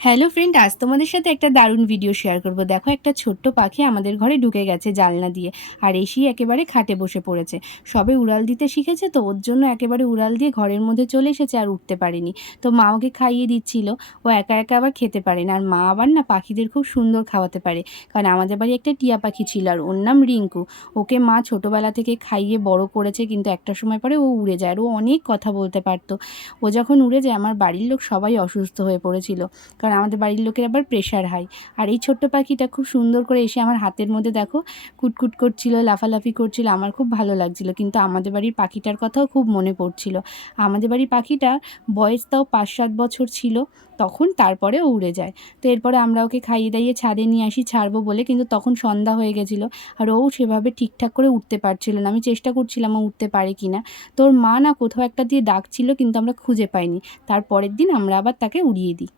Hello friend, আজ তোমাদের সাথে একটা দারুণ ভিডিও শেয়ার করব। দেখো, একটা ছোট্ট পাখি আমাদের ঘরে ঢুকে গেছে জানলা দিয়ে, আর এসেই একেবারে খাটে বসে পড়েছে। সবে উড়াল দিতে শিখেছে, তো ওর জন্য একেবারে উড়াল দিয়ে ঘরের মধ্যে চলে এসেছে, আর উঠতে পারেনি। তো মা ওকে খাইয়ে দিচ্ছিল। ও একা একা আবার খেতে পারে না, আর মা আবার না পাখিদের খুব সুন্দর খাওয়াতে পারে। কারণ আমাদের বাড়ি একটা টিয়া পাখি ছিল, আর ওর নাম রিঙ্কু। ওকে মা ছোটোবেলা থেকে খাইয়ে বড় করেছে, কিন্তু একটা সময় পরে ও উড়ে যায়, আর ও অনেক কথা বলতে পারতো। ও যখন উড়ে যায়, আমার বাড়ির লোক সবাই অসুস্থ হয়ে পড়েছিল, কারণ আমাদের বাড়ির লোকের আবার প্রেশার হাই। আর এই ছোট্ট পাখিটা খুব সুন্দর করে এসে আমার হাতের মধ্যে দেখো কুটকুট করছিল, লাফালাফি করছিল, আমার খুব ভালো লাগছিল। কিন্তু আমাদের বাড়ির পাখিটার কথাও খুব মনে পড়ছিল। আমাদের বাড়ির পাখিটার বয়স তাও 5-7 বছর ছিল তখন, তারপরে ও উড়ে যায়। তো এরপরে আমরা ওকে খাইয়ে দাইয়ে ছাদে নিয়ে আসি ছাড়বো বলে, কিন্তু তখন সন্ধ্যা হয়ে গেছিলো, আর ও সেভাবে ঠিকঠাক করে উঠতে পারছিল না। আমি চেষ্টা করছিলাম ও উঠতে পারে কি না। তোর মা না কোথাও একটা দিয়ে ডাকছিল, কিন্তু আমরা খুঁজে পাইনি। তারপরের দিন আমরা আবার তাকে উড়িয়ে দিই।